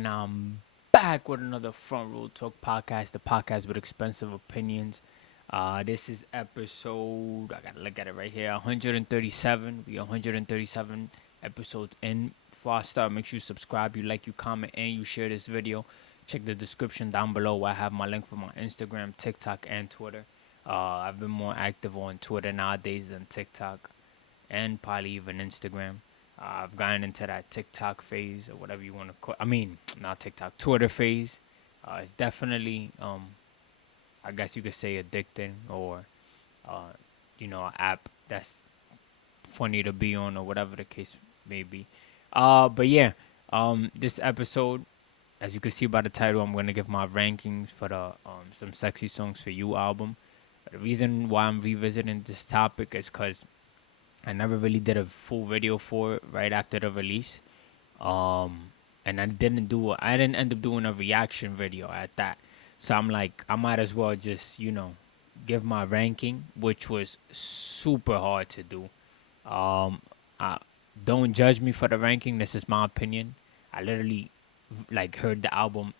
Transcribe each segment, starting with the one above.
and I'm back with another Front Row Talk podcast, the podcast with expensive opinions. This is episode, I gotta look at it right here, 137. We 137 episodes in. Before I start, make sure you subscribe, you like, you comment, and you share this video. Check the description down below where I have my link for my Instagram, TikTok, and Twitter. I've been more active on Twitter nowadays than TikTok and probably even Instagram. I've gotten into that TikTok phase or whatever you want to call. I mean, not TikTok, Twitter phase. It's definitely, I guess you could say, addicting, or an app that's funny to be on, or whatever the case may be. But yeah, this episode, as you can see by the title, I'm gonna give my rankings for the Some Sexy Songs for You album. The reason why I'm revisiting this topic is because I never really did a full video for it right after the release. And I didn't end up doing a reaction video at that. So I'm like, I might as well just, give my ranking, which was super hard to do. I, don't judge me for the ranking. This is my opinion. I literally heard the album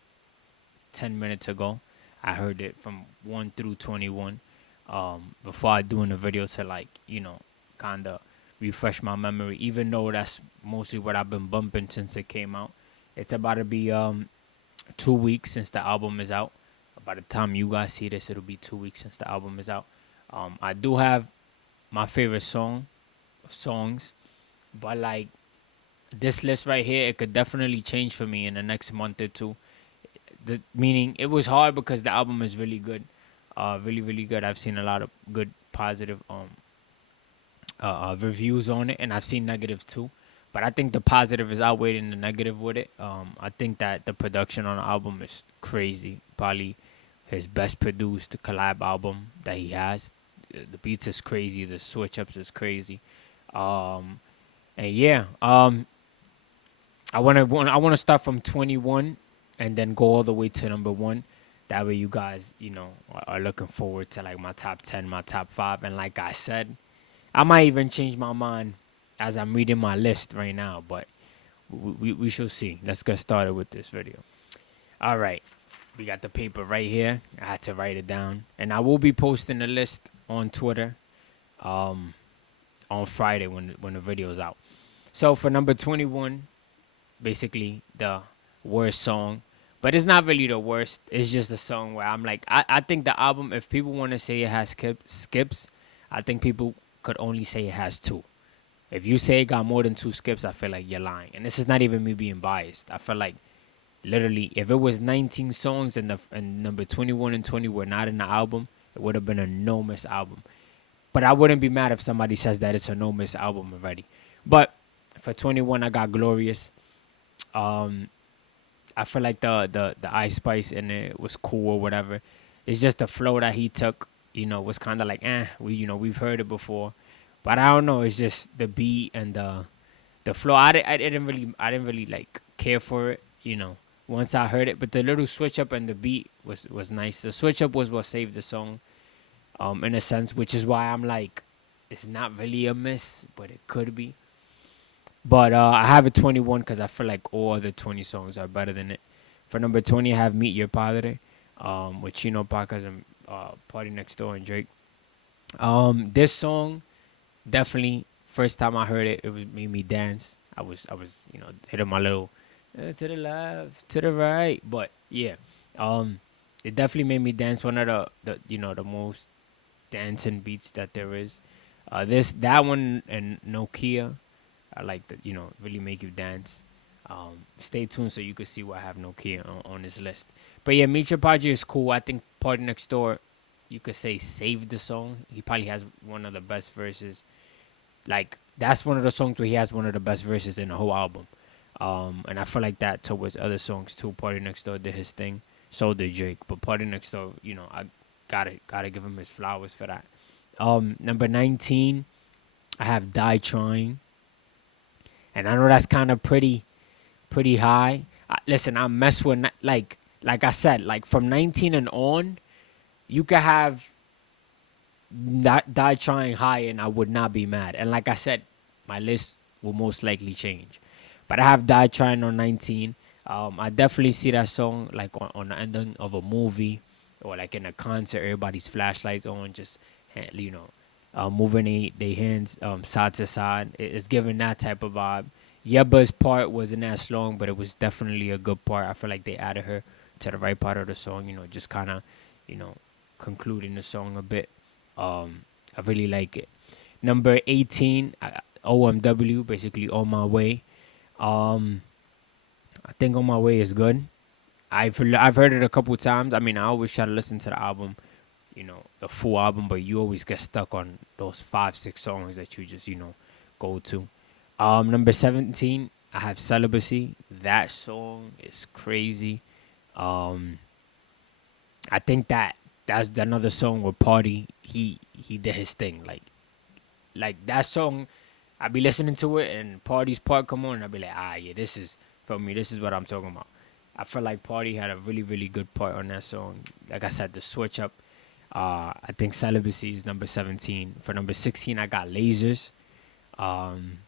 10 minutes ago. I heard it from 1 through 21. Before I doing a video to kind of refresh my memory, even though that's mostly what I've been bumping since it came out. It's about to be 2 weeks since the album is out. By the time you guys see this, it'll be 2 weeks since the album is out. I do have my favorite songs, but this list right here, it could definitely change for me in the next month or two. Meaning it was hard because the album is really good, really really good. I've seen a lot of good positive reviews on it, and I've seen negatives too. But I think the positive is outweighing the negative with it. I think that the production on the album is crazy. Probably his best produced collab album that he has. The beats is crazy. The switch ups is crazy. And yeah, I wanna start from 21 and then go all the way to number one. That way, you guys, are looking forward to my top 10, my top 5, and like I said, I might even change my mind as I'm reading my list right now, but we shall see. Let's get started with this video. All right, we got the paper right here. I had to write it down, and I will be posting the list on Twitter, on Friday when the video is out. So for number 21, basically the worst song. But it's not really the worst. It's just a song where I'm like, I think the album, if people want to say it has skips, I think people could only say it has 2. If you say it got more than 2 skips, I feel like you're lying. And this is not even me being biased. I feel like literally, if it was 19 songs and number 21 and 20 were not in the album, it would have been a no-miss album. But I wouldn't be mad if somebody says that it's a no-miss album already. But for 21, I got Glorious. I feel like the Ice Spice in it was cool or whatever. It's just the flow that he took, was kind of like, we've heard it before. But I don't know, it's just the beat and the flow. I didn't really care for it, once I heard it. But the little switch up and the beat was nice. The switch up was what saved the song, in a sense, which is why I'm like, it's not really a miss, but it could be. But I have a 21 because I feel like all the 20 songs are better than it. For number 20, I have Meet Your Padre, with Chino Pacas and Party Next Door and Drake. This song, definitely, first time I heard it, made me dance. I was hitting my little to the left, to the right. But yeah, it definitely made me dance. One of the most dancing beats that there is. That one and Nokia. I like that, really make you dance. Stay tuned so you can see what I have Nokia on this list. But yeah, Meet Your Padre is cool. I think Party Next Door, you could say, saved the song. He probably has one of the best verses. That's one of the songs where he has one of the best verses in the whole album. And I feel like that towards other songs too. Party Next Door did his thing. So did Drake. But Party Next Door, I gotta give him his flowers for that. Number 19, I have Die Trying. And I know that's kind of pretty high. Listen, I mess with, like I said, from 19 and on, you could have Die Trying high and I would not be mad. And like I said, my list will most likely change. But I have Die Trying on 19. I definitely see that song like on the ending of a movie or like in a concert. Everybody's flashlights on, just moving their hands side to side. It's giving that type of vibe. Yeba's part wasn't as long, but it was definitely a good part. I feel like they added her to the right part of the song. Just kind of, you know, concluding the song a bit. I really like it. Number 18, OMW, basically On My Way. Um, I think On My Way is good. I've heard it a couple times. I mean, I always try to listen to the album, the full album, but you always get stuck on those 5, 6 songs that you just, go to. Number 17, I have Celibacy. That song is crazy. Um, I think that's another song where Party he did his thing. Like that song, I be listening to it and Party's part come on, and I be like, yeah, this is for me. This is what I'm talking about. I feel like Party had a really really good part on that song. Like I said, the switch up. I think Celibacy is number 17. For number 16, I got Lasers. Um,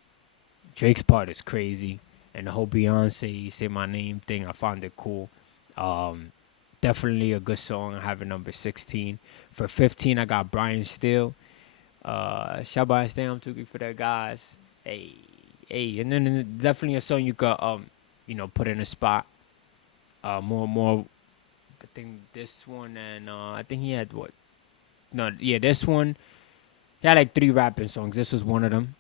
Drake's part is crazy, and the whole Beyonce "Say My Name" thing, I found it cool. Um, Definitely a good song. I have it number 16. For 15, I got Brian Steele. Shabba Stay, I'm too good for that, guys. Hey, hey, and then definitely a song you could put in a spot. More. I think this one and I think he had what? No, yeah, this one. He had like 3 rapping songs. This was one of them.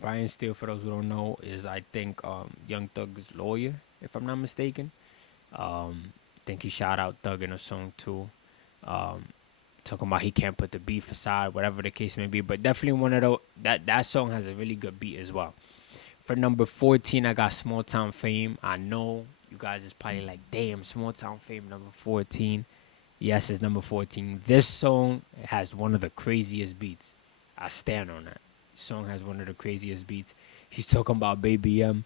Brian Steele, for those who don't know, is I think Young Thug's lawyer, if I'm not mistaken. I think he shout out Thug in a song too. Um, Talking about he can't put the beef aside, whatever the case may be. But definitely one of those that song has a really good beat as well. For number 14, I got Small Town Fame. I know you guys is probably like, damn, Small Town Fame number 14. Yes, it's number 14. This song has one of the craziest beats. I stand on that. This song has one of the craziest beats. He's talking about Baby M,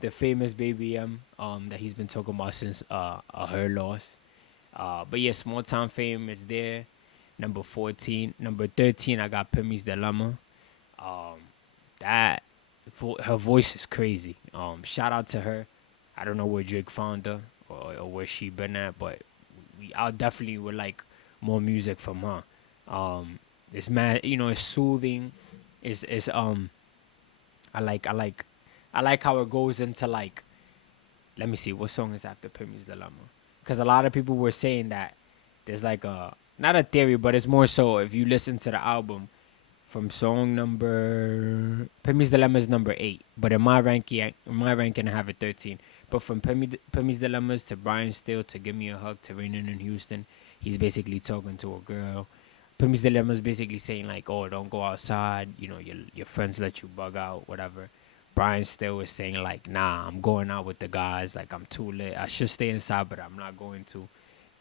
the famous Baby M, that he's been talking about since her loss. But yeah, Small Town Fame is there. Number 14. Number 13, I got Pimmy's Dilemma. Um, that her voice is crazy. Shout out to her. I don't know where Drake found her or where she been at, but I definitely would like more music from her. It's mad, it's soothing. It's I like how it goes into like, let me see what song is after Pimmy's Dilemma, because a lot of people were saying that there's like a, not a theory, but it's more so if you listen to the album from song number, Pimmy's Dilemma is number 8, but in my ranking I have it 13. But from Pimmy's Dilemmas to Brian Steele to Give Me a Hug to Raining in Houston, he's basically talking to a girl. Pimmy's Dilemma is basically saying like, oh, don't go outside, your friends let you bug out, whatever. Brian Steele is saying like, nah, I'm going out with the guys, like I'm too lit. I should stay inside, but I'm not going to.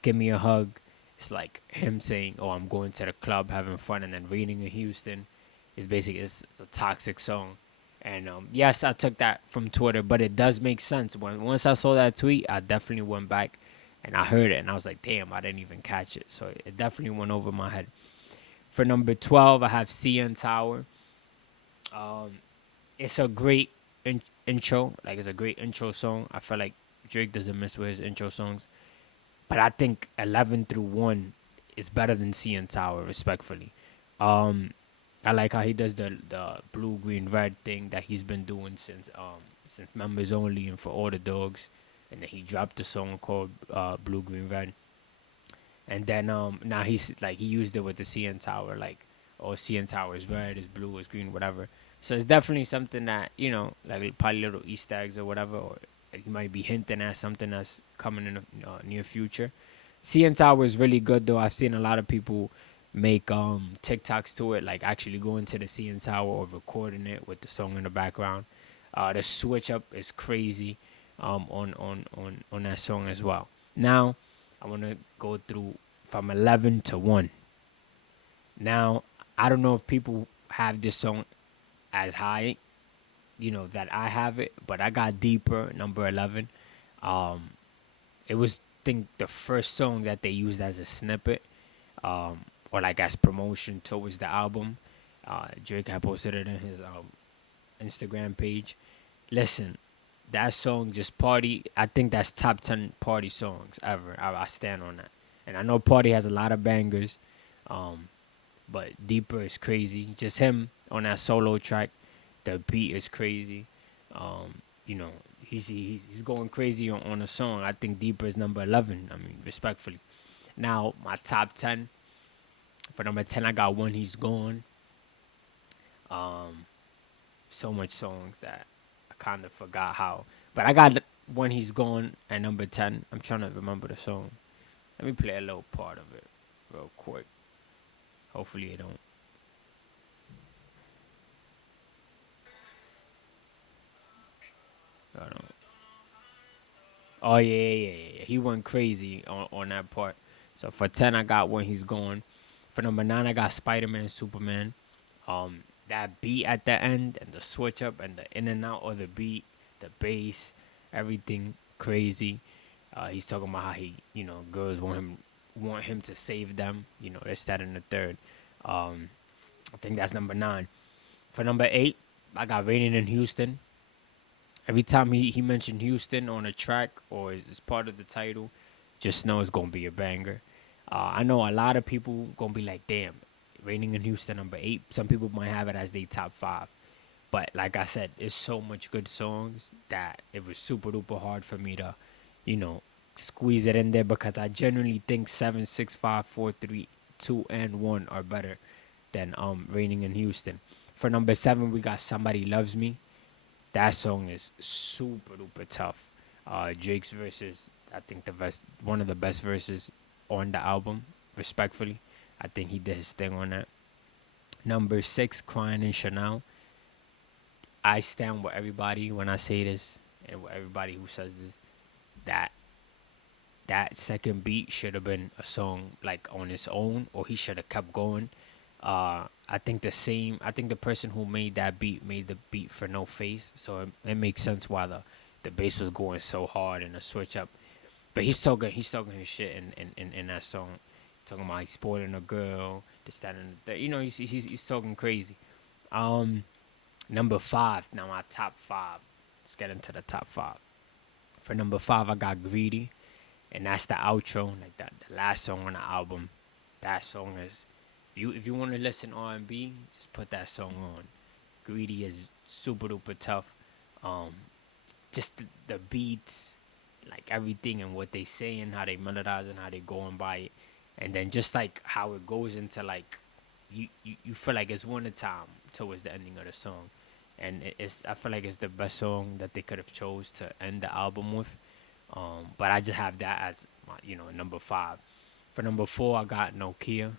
Give Me a Hug. It's like him saying, "Oh, I'm going to the club, having fun," and then Raining in Houston is basically it's a toxic song. And yes, I took that from Twitter, but it does make sense. Once I saw that tweet, I definitely went back and I heard it, and I was like, "Damn, I didn't even catch it." So it definitely went over my head. For number 12, I have CN Tower. Um, it's a great intro, like it's a great intro song. I feel like Drake doesn't miss with his intro songs. But I think 11 through 1 is better than CN Tower, respectfully. Um, I like how he does the blue, green, red thing that he's been doing since Members Only and for all the dogs. And then he dropped a song called Blue, Green, Red. And then now he's like, he used it with the CN Tower, like, oh, CN Tower is red, is blue, is green, whatever. So it's definitely something that, like probably little Easter eggs or whatever, or he might be hinting at something that's coming in the near future. CN Tower is really good though. I've seen a lot of people make TikToks to it, like actually going to the CN Tower or recording it with the song in the background. The switch up is crazy on that song as well. Now I want to go through from 11 to 1. Now I don't know if people have this song as high, that I have it, but I got Deeper, number 11. Um, it was, I think, the first song that they used as a snippet, or like as promotion towards the album. Drake had posted it in his Instagram page. Listen, that song just party. I think that's top 10 party songs ever. I stand on that. And I know Party has a lot of bangers, um, but Deeper is crazy. Just him on that solo track, the beat is crazy. You know, he's going crazy on the song. I think Deeper is number 11. I mean, respectfully. Now my top 10. For number 10, I got When He's Gone. Um, so much songs that I kind of forgot how. But I got When He's Gone at number 10. I'm trying to remember the song. Let me play a little part of it real quick. Hopefully it don't. I don't. Oh yeah. He went crazy on that part. So for 10, I got When He's Gone. For number 9, I got Spider-Man, Superman. That beat at the end and the switch up and the in and out of the beat, the bass, everything crazy. He's talking about how girls want him to save them. This, that, and the third. I think that's number 9. For number 8, I got Raining in Houston. Every time he mentioned Houston on a track or is part of the title, just know it's gonna be a banger. I know a lot of people gonna be like, "Damn, Raining in Houston number 8." Some people might have it as their top 5, but like I said, it's so much good songs that it was super duper hard for me to, you know, squeeze it in there because I genuinely think 7, 6, 5, 4, 3, 2, and 1 are better than Raining in Houston. For number 7, we got Somebody Loves Me. That song is super duper tough. Drake's verses, I think one of the best verses on the album. Respectfully, I think he did his thing on that. Number 6, Crying in Chanel. I stand with everybody when I say this, and with everybody who says this. That that second beat should have been a song like on its own, or he should have kept going. I think the same. I think the person who made that beat made the beat for No Face, so it makes sense why the bass was going so hard and the switch up. But he's talking his shit in that song, talking about he's spoiling a girl, this, that, and that. He's talking crazy. Um, Number 5. Now my top 5. Let's get into the top 5. For number 5, I got Greedy, and that's the outro, like that the last song on the album. That song is, if you want to listen R&B, just put that song on. Greedy is super duper tough. Um, just the beats, like everything and what they saying, how they melodize and how they going by it, and then just like how it goes into like you feel like it's winter time towards the ending of the song, and it's I feel like it's the best song that they could have chose to end the album with. But I just have that as my number 5. For number 4, I got Nokia,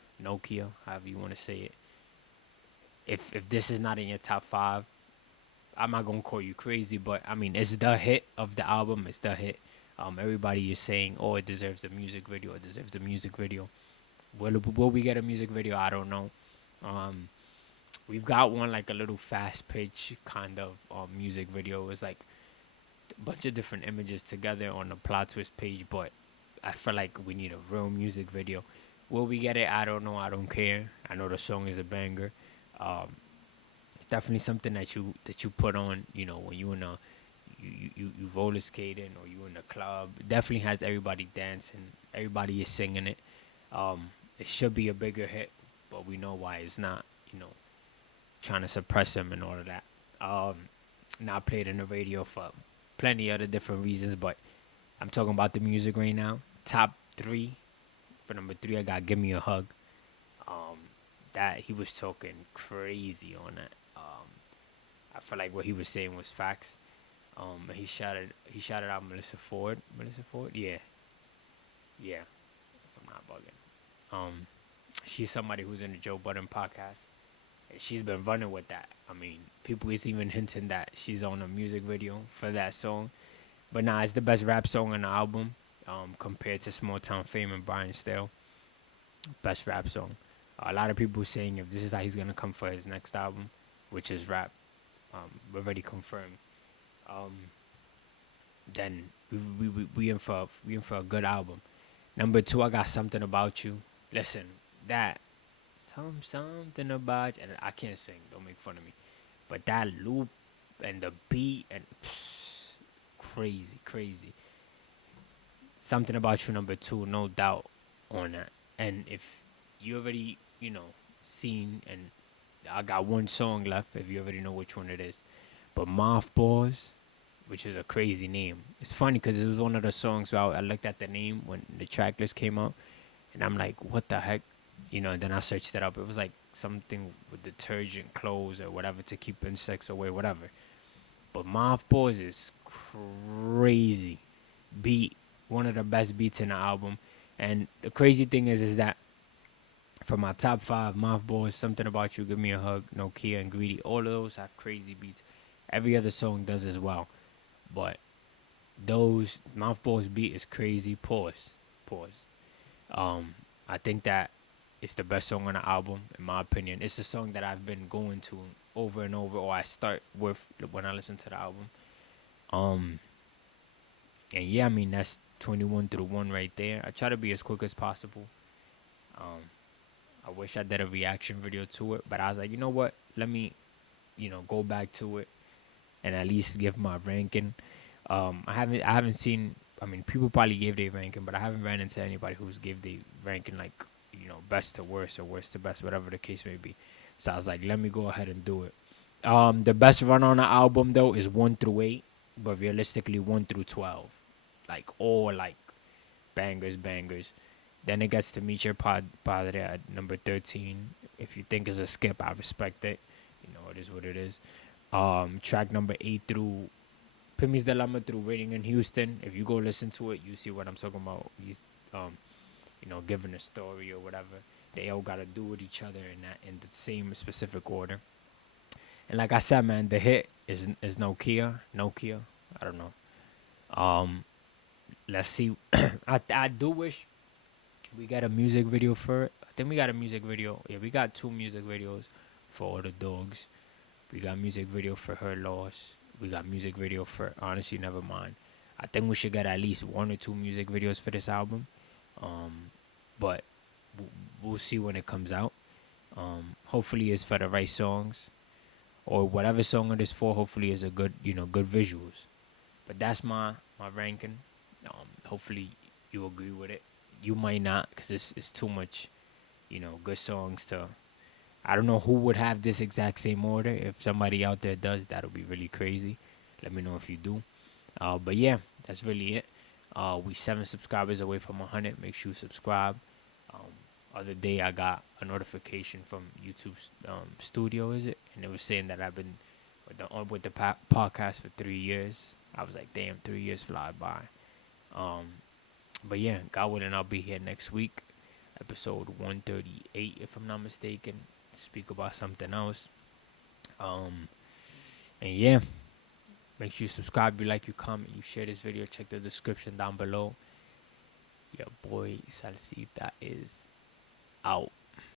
however you want to say it. If this is not in your top 5, I'm not gonna call you crazy, but I mean it's the hit of the album. It's the hit. Everybody is saying, "Oh, it deserves a music video. It deserves a music video." Will we get a music video? I don't know. Um, we've got one like a little fast pitch kind of music video. It's like a bunch of different images together on the plot twist page, but I feel like we need a real music video. Will we get it? I don't know. I don't care. I know the song is a banger. Um, it's definitely something that you put on. When you in a you roller skating or you in a club. It definitely has everybody dancing. Everybody is singing it. It should be a bigger hit, but we know why it's not. Trying to suppress him and all of that. Not played in the radio for plenty other different reasons, but I'm talking about the music right now. Top 3. For number 3, I got "Give Me a Hug." Um, that he was talking crazy on that. I feel like what he was saying was facts. He shouted out Melissa Ford. Melissa Ford, yeah. If I'm not bugging. She's somebody who's in the Joe Budden podcast. And she's been running with that. I mean, people is even hinting that she's on a music video for that song. But nah, it's the best rap song on the album. Compared to Small Town Fame and Brian Stale. Best rap song. A lot of people saying if this is how he's gonna come for his next album, which is rap, already confirmed. Um, then we in for a good album. Number 2, I got Something About You. Listen, that something about you, and I can't sing. Don't make fun of me. But that loop and the beat and crazy, crazy. Something About You number two, no doubt on that. And if you already, seen, and I got one song left, if you already know which one it is. But Mothballs, which is a crazy name. It's funny because it was one of the songs where I looked at the name when the track list came out, and I'm like, what the heck? And then I searched it up. It was like something with detergent, clothes, or whatever to keep insects away, whatever. But Mothballs is crazy beat, one of the best beats in the album. And the crazy thing is that for my top five, Mothballs, Something About You, Give Me a Hug, Nokia, and Greedy, all of those have crazy beats. Every other song does as well. But those, Mothballs beat is crazy. Pause. Pause. I think that it's the best song on the album, in my opinion. It's the song that I've been going to over and over, or I start with when I listen to the album. Um, and yeah, I mean, that's 21 through 1 right there. I try to be as quick as possible. Um, I wish I did a reaction video to it, but I was like, you know what? Let me, go back to it and at least give my ranking. I haven't seen. I mean, people probably gave their ranking, but I haven't ran into anybody who's gave their ranking like, best to worst or worst to best, whatever the case may be. So I was like, let me go ahead and do it. The best run on the album though is 1 through 8, but realistically 1 through 12, like all like bangers, bangers. Then it gets to Meet Your Padre at number 13. If you think it's a skip, I respect it. It is what it is. Track number 8 through Pimmy's Dilemma through Waiting in Houston. If you go listen to it, you see what I'm talking about. He's, giving a story or whatever. They all gotta do with each other in the same specific order. And like I said, man, the hit is Nokia. Nokia. I don't know. Um, let's see. I do wish we got a music video for it. I think we got a music video. Yeah, we got 2 music videos for all the dogs. We got music video for Her Loss. We got music video for Honestly Never Mind. I think we should get at least 1 or 2 music videos for this album. But we'll see when it comes out. Hopefully it's for the right songs, or whatever song it is for. Hopefully it's a good, good visuals. But that's my ranking. Hopefully you agree with it. You might not, because it's too much, good songs to. I don't know who would have this exact same order. If somebody out there does, that'll be really crazy. Let me know if you do. But yeah, that's really it. We 7 subscribers away from 100. Make sure you subscribe. Other day I got a notification from YouTube Studio, is it? And it was saying that I've been with the podcast for 3 years. I was like, damn, 3 years fly by. But yeah, God willing, I'll be here next week. Episode 138, if I'm not mistaken. Speak about something else. And yeah, make sure you subscribe, you like, you comment, you share this video. Check the description down below. Your boy Salsita is out.